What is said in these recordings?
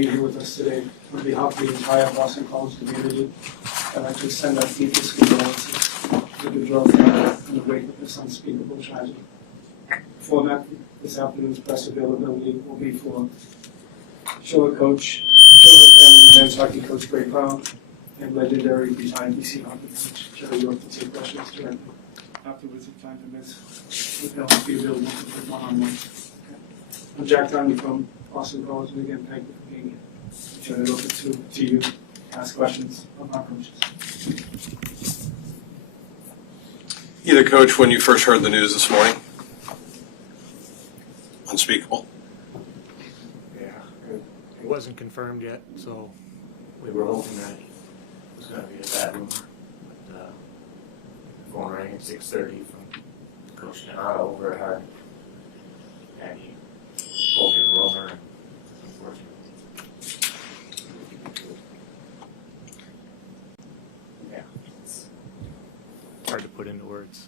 being here with us today. On behalf of the entire Boston College community, I'd like to extend our deepest condolences to the Gaudreau family in the wake of this unspeakable tragedy. Format this afternoon's press availability will be for Shore family men's hockey coach Greg Brown and legendary retired BC hockey coach Jerry York to take questions directly. Afterwards, if time permits, we'll be available to put one-on-one. I'm Jack Downey from Boston College, and again, thank you for being here. Turn it over to you to ask questions of our coaches. Either coach, when you first heard the news this morning? Unspeakable. Yeah, it wasn't confirmed yet, so we were hoping that it was going to be a bad rumor. But the phone rang at 6:30 from Coach Gaudreau over at Hart, and he told me the rumor, and unfortunately. Yeah, it's hard to put into words.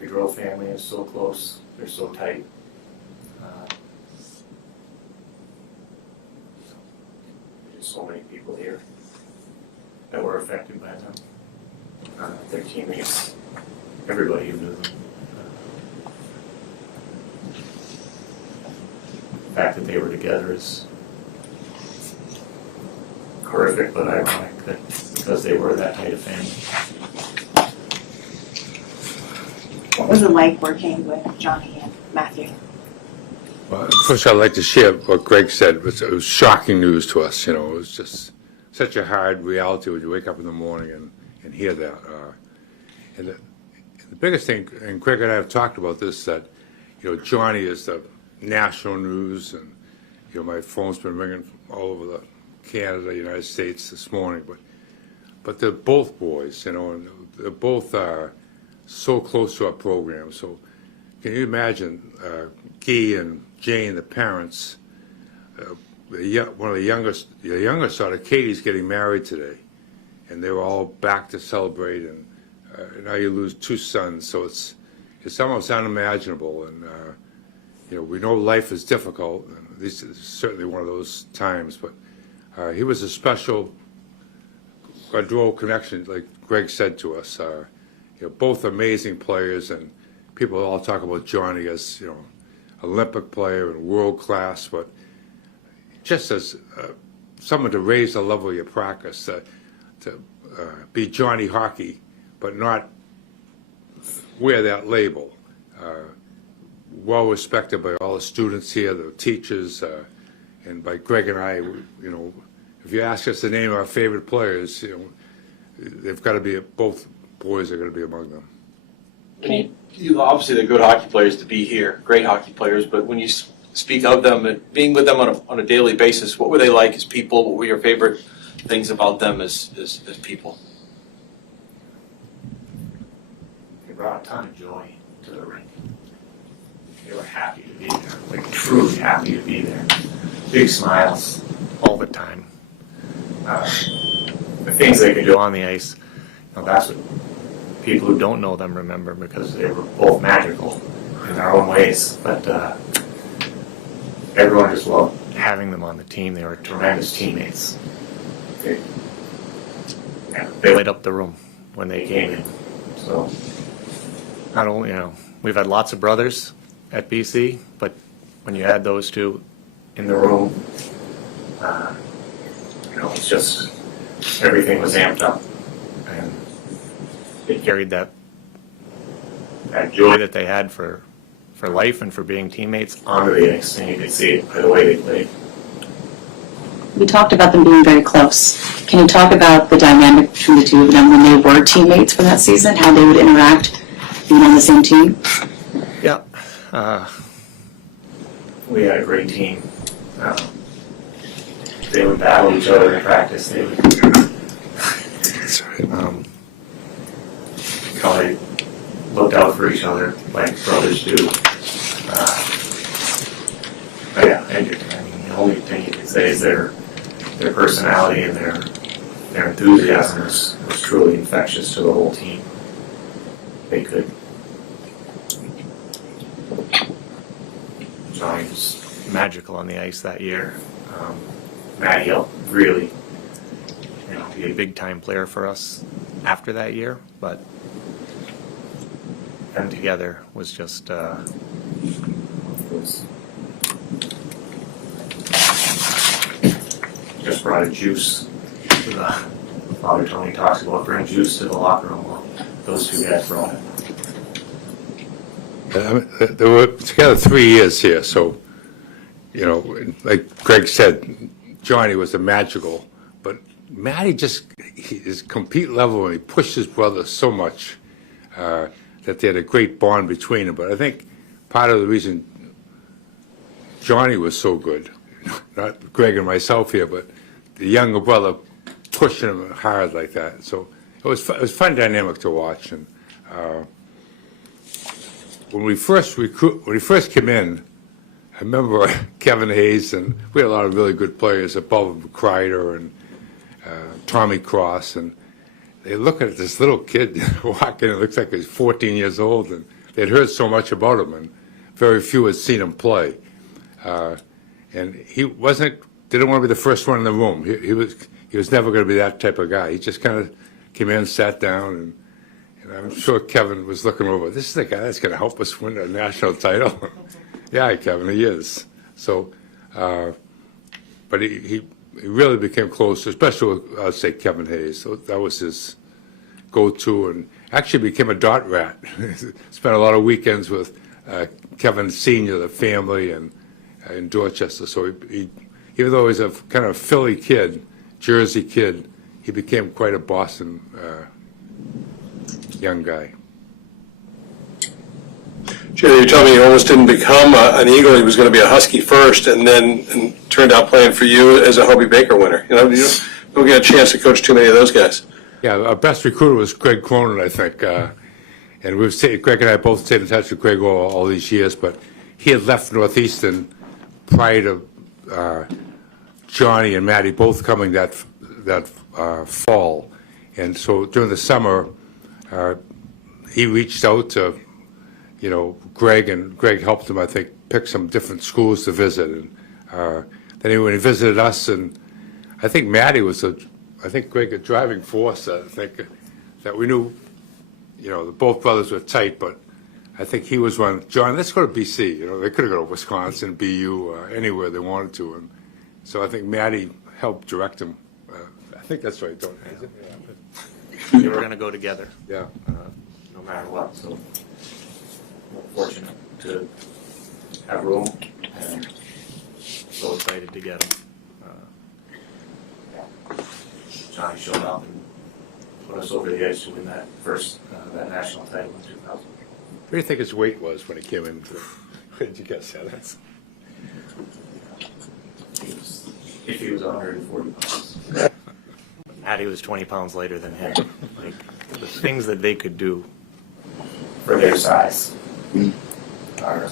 The Gaudreau family is so close, they're so tight. There's so many people here that were affected by them. Their teammates, everybody who knew them. The fact that they were together is horrific but ironic that because they were that tight a family. What was it like working with Johnny and Matthew? Well, first, I'd like to share what Greg said. It was shocking news to us. You know, it was just such a hard reality when you wake up in the morning and hear that. And the biggest thing, and Greg and I have talked about this, that Johnny is the national news, and my phone's been ringing from all over Canada, United States this morning. But they're both boys, and they're both so close to our program. So can you imagine Guy and Jane, the parents? One of the youngest daughter, Katie's getting married today, and they were all back to celebrate. And now you lose two sons, so it's almost unimaginable. And we know life is difficult, and this is certainly one of those times. But he was a special Gaudreau connection, like Greg said to us. Both amazing players, and people all talk about Johnny as Olympic player and world class, but just as someone to raise the level of your practice, to be Johnny Hockey, but not wear that label. Well respected by all the students here, the teachers, and by Greg and I. If you ask us to name our favorite players, they've got to be, both boys are going to be among them. You obviously they're good hockey players to be here, great hockey players, but when you speak of them and being with them on a daily basis, what were they like as people? What were your favorite things about them as people? They brought a ton of joy to the rink. They were happy to be there, like truly happy to be there. Big smiles all the time. The things they could do on the ice, that's what people who don't know them remember, because they were both magical in their own ways. But everyone just loved having them on the team. They were tremendous teammates. They lit up the room when they came in. So not only, we've had lots of brothers at BC, but when you add those two in the room, it's just everything was amped up, and it carried that joy that they had for life and for being teammates onto the ice, and you could see it by the way they played. We talked about them being very close. Can you talk about the dynamic between the two of them when they were teammates for that season, how they would interact being on the same team? Yeah. We had a great team. They would battle each other in practice. They would they looked out for each other like brothers do. But yeah, the only thing you can say is their personality and their enthusiasm was truly infectious to the whole team. They could. Johnny was magical on the ice that year. Matty helped really, be a big time player for us after that year, but them together was just just brought a juice to the Father Tony talks about bring juice to the locker room. Well, those two guys brought it. They were together 3 years here, so, like Greg said, Johnny was a magical, but Matty his compete level, and he pushed his brother so much that they had a great bond between them. But I think part of the reason Johnny was so good, not Greg and myself here, but the younger brother pushing him hard like that. So it was a fun dynamic to watch. And when we first came in, I remember Kevin Hayes, and we had a lot of really good players, above Kreider and Tommy Cross, and they look at this little kid walking, it looks like he's 14 years old, and they'd heard so much about him, and very few had seen him play. And he didn't want to be the first one in the room. He was never going to be that type of guy. He just kind of came in, sat down, and I'm sure Kevin was looking over, this is the guy that's going to help us win a national title. Yeah, Kevin, he is. So, but he really became close, especially with, I'd say, Kevin Hayes. So that was his go-to, and actually became a dot rat. Spent a lot of weekends with Kevin Sr., the family, and in Dorchester. So he, even though he was a kind of Philly kid, Jersey kid, he became quite a Boston young guy. Jerry, you told me he almost didn't become an Eagle. He was going to be a Husky first, and turned out playing for you as a Hobie Baker winner. You don't get a chance to coach too many of those guys. Yeah, our best recruiter was Greg Cronin, I think. And Greg and I both stayed in touch with Greg all these years, but he had left Northeastern prior to Johnny and Matty both coming that fall. And so during the summer, he reached out to Greg, and Greg helped him, I think, pick some different schools to visit. And then when he visited us, and I think Matty was Greg, a driving force. I think that we knew, both brothers were tight, but I think he was one. John, let's go to BC. They could have gone to Wisconsin, BU, anywhere they wanted to. And so I think Matty helped direct him. I think that's right, don't you? Yeah. They were going to go together. Yeah. No matter what. So we're fortunate to have room, and so excited to get him. Johnny showed up and put us over the edge to win that first that national title in 2000. What do you think his weight was when he came in? What did you guess that? If he was 140 pounds. Matty was 20 pounds lighter than him. Like, the things that they could do for their size are,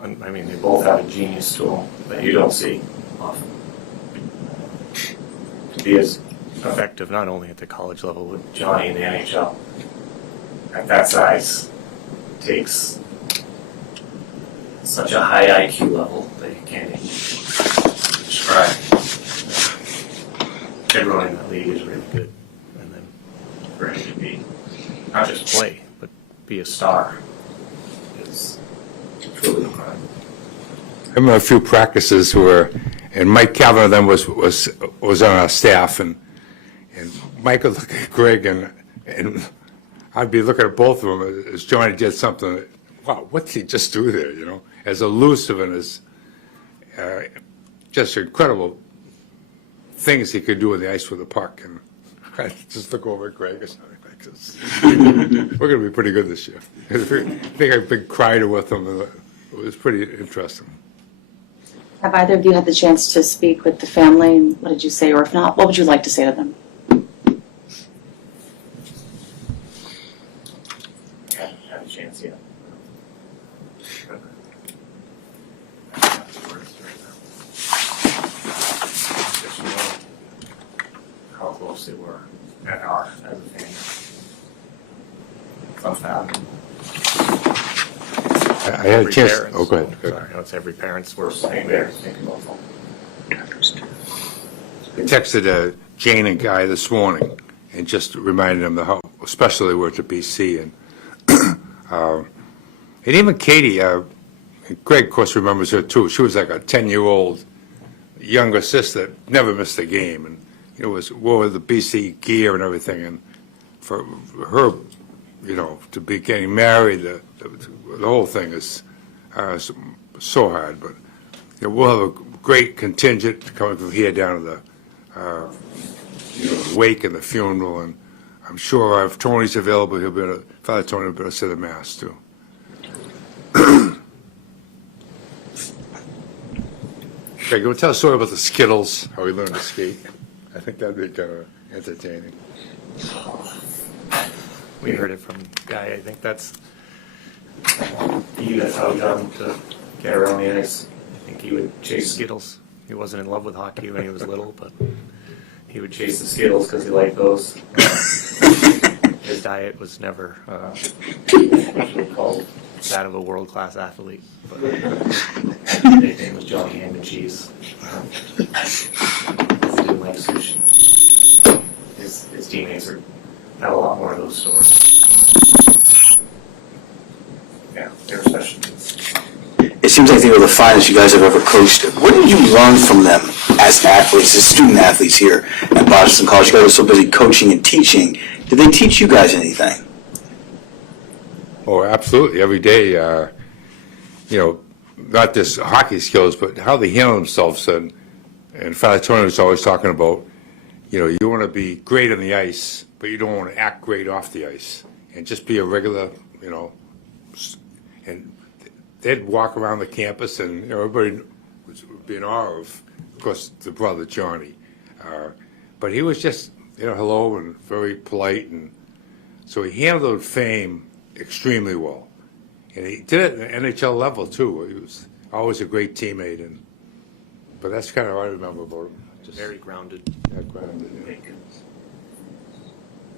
they both have a genius tool that you don't see often. To be as effective not only at the college level with Johnny in the NHL, at that size, takes such a high IQ level that you can't even describe. Everyone in the league is really good, and then for him to be not just play, but be a star is truly incredible. I remember a few practices and Mike Calvin then was on our staff, and Mike would look at Greg, and I'd be looking at both of them as Johnny did something. Wow, what did he just do there? As elusive and as just incredible things he could do on the ice with the puck, and I just look over at Greg and something like this. We're going to be pretty good this year. I think I big Kreider with him. It was pretty interesting. Have either of you had the chance to speak with the family? What did you say, or if not, what would you like to say to them? I haven't had a chance yet. Just know how close they were and are as a family. From family. I had a every chance. parent's- Oh, go ahead. Sorry, no, it's every parent's worst nightmare, thinking about phone. I texted Jane and Guy this morning and just reminded them how special they were to BC. And even Katie, Greg, of course, remembers her too. She was like a 10-year-old younger sister, never missed a game. And it was wore the BC gear and everything. And for her, to be getting married, the whole thing is so hard. But we'll have a great contingent coming from here down to the wake and the funeral. And I'm sure if Tony's available, Father Tony will be able to say the mass too. Okay, go tell a story about the Skittles, how we learned to skate. I think that'd be kind of entertaining. We heard it from Guy. I think that's how he got him to get around the ice. I think he would chase Skittles. He wasn't in love with hockey when he was little, but he would chase the Skittles because he liked those. His diet was never called that of a world-class athlete. But his nickname was Johnny Ham and Cheese. He didn't like sushi. His teammates had a lot more of those stories. Yeah, they were special kids. It seems like they were the finest you guys have ever coached. What did you learn from them as athletes, as student athletes here at Boston College? You guys were so busy coaching and teaching. Did they teach you guys anything? Oh, absolutely. Every day, not just hockey skills, but how they handle themselves. And Father Tony was always talking about, you want to be great on the ice, but you don't want to act great off the ice. And just be a regular, and they'd walk around the campus and everybody would be in awe of course, the brother, Johnny. But he was just, hello and very polite. And so he handled fame extremely well. And he did it at the NHL level, too. He was always a great teammate. But that's kind of what I remember about him. Just Very grounded. grounded.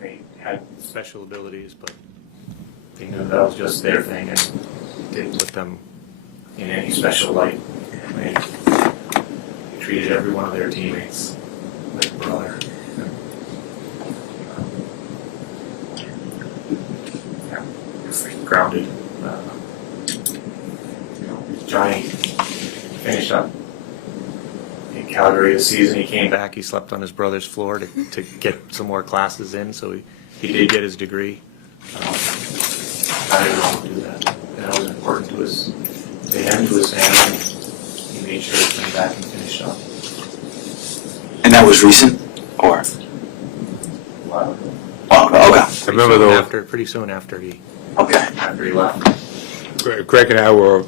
They had special abilities, but they knew that was just their thing and didn't put them in any special light. They treated every one of their teammates like a brother. It's like grounded. Johnny finished up in Calgary this season. He came back. He slept on his brother's floor to get some more classes in. So he did get his degree. Not everyone would do that. That was important to him, to his family. He made sure he came back and finished up. And that was recent? Or? Wow. Oh, okay. I remember though. Pretty soon after he left. Greg and I were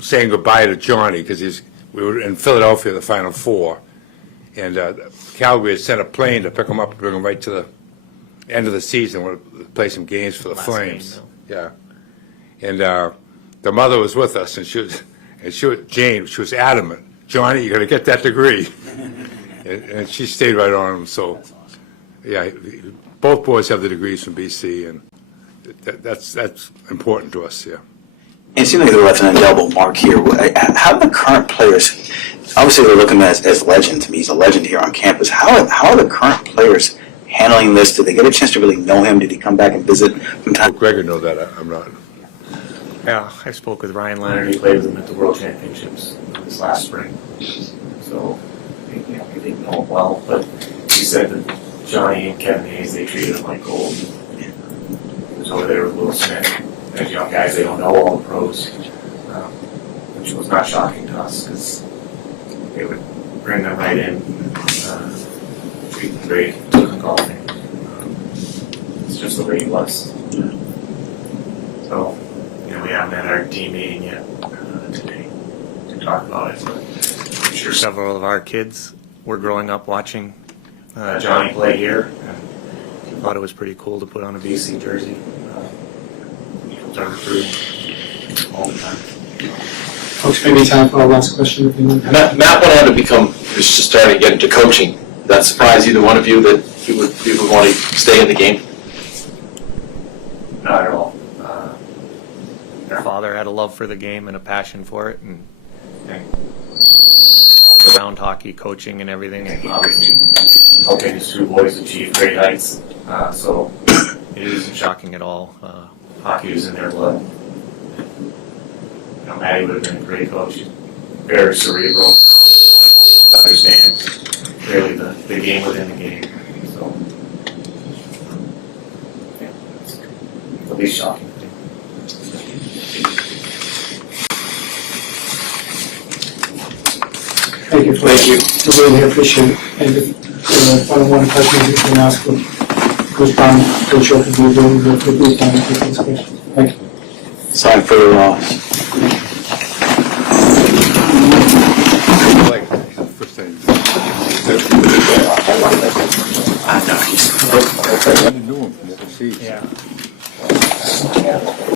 saying goodbye to Johnny because we were in Philadelphia, the Final Four, and Calgary had sent a plane to pick him up and bring him right to the end of the season. We're to play some games for the Last Flames. game, Yeah, and the mother was with us, and Jane, she was adamant. Johnny, you're going to get that degree, and she stayed right on him. So, yeah, both boys have the degrees from BC, and that's important to us. Yeah. It seems like they left an indelible mark here. How do the current players, obviously they're looking at him as legend. To me, he's a legend here on campus. How are the current players handling this? Did they get a chance to really know him? Did he come back and visit from time? Greg would know that. I'm not. Yeah, I spoke with Ryan Leonard. He played with him at the World Championships this last spring. So, he didn't know him well, but he said that Johnny and Kevin Hayes, they treated him like gold. He was over there with Will Smith. As young guys, they don't know all the pros, which was not shocking to us because they would bring them right in, treat them great, took them golfing. It's just the way he was. So, we haven't had our team meeting yet today to talk about it. But I'm sure several of our kids were growing up watching Johnny play here, and thought it was pretty cool to put on a BC jersey. Are recruiting all the time. Coach, maybe time for our last question if you want. Matt went on to was just starting to get into coaching. Did that surprise either one of you that he would want to stay in the game? Not at all. father had a love for the game and a passion for it, and around hockey, coaching and everything, and obviously helping his two boys achieve great heights. So it isn't shocking at all. Hockey is in their blood. Maddie would have been a great coach. He's very cerebral, understands really the game within the game. So, yeah, it's the least shocking thing. Thank you. Thank you. I really appreciate it. And if one question you can ask for Coach Brown, Coach Yoke, if you're doing the brief time, if you can ask questions. Thank you. Sorry for the loss. Like, first thing. I know. New one from overseas. Yeah.